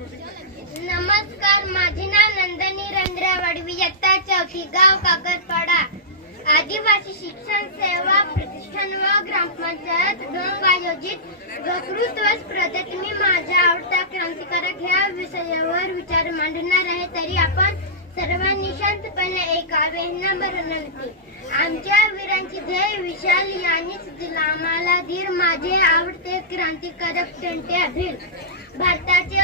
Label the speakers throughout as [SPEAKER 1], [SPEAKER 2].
[SPEAKER 1] नमस्कार माझे नाव नंदनी रंद्रा वडवी इयत्ता चौथी गाव कागदपाडा आदिवासी शिक्षण सेवा प्रतिष्ठान व ग्रामपंचायत दोन आयोजित वक्तृत्व स्पर्धेत मी माझ्या आवडता क्रांतिकारक ह्या विषयावर विचार मांडणार आहे तरी आपण सर्व निशांतपणे एक नंबर बनवते आमच्या वीरांची ध्येय विशाल यांनीच दिला आम्हाला धीर. माझे आवडते क्रांतिकारक त्यांचे अभिल भारताचे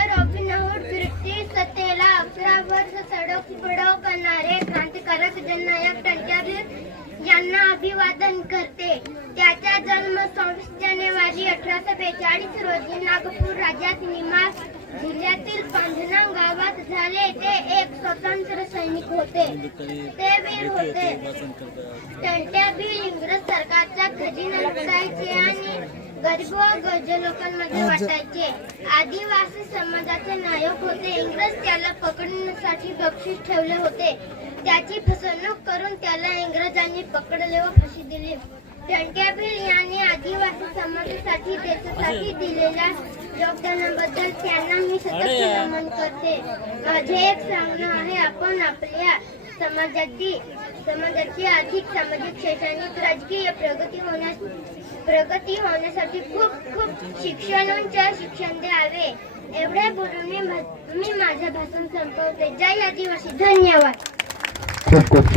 [SPEAKER 1] पडव करणारे क्रांतिकारक जननायक टेंटे भील यांना अभिवादन करते. त्याचा जन्म सव्वीस जानेवारी अठराशे बेचाळीस रोजी नागपूर राज्यात निमास जिल्ह्यातील पांझणा गावात झाले. ते एक स्वतंत्र सैनिक होते. ते वीर होते. टंट्या बिल इंग्रज सरकारच्या खजिना लुटायचे गरीब व गरजू लोकांमध्ये वाटायचे. आदिवासी समाजाचे नायक होते. इंग्रज त्याला पकडण्यासाठी बक्षीस ठेवले होते. त्याची फसवणूक करून त्याला इंग्रजांनी पकडले व फाशी दिली. टंट्या बिल यांनी आदिवासी समाजासाठी देशासाठी दिलेल्या योगदानाबद्दल त्यांना मी सतत नमन करते. माझे एक सांगणं आहे आपण आपल्या समाजाची समाजाची आर्थिक सामाजिक शैक्षणिक राजकीय प्रगती होण्यास प्रगती होण्यासाठी खूप खूप शिक्षणांच्या शिक्षण द्यावे. एवढे बोलून मी मी माझं भाषण संपवते. जय आदिवासी. धन्यवाद.
[SPEAKER 2] खूप खूप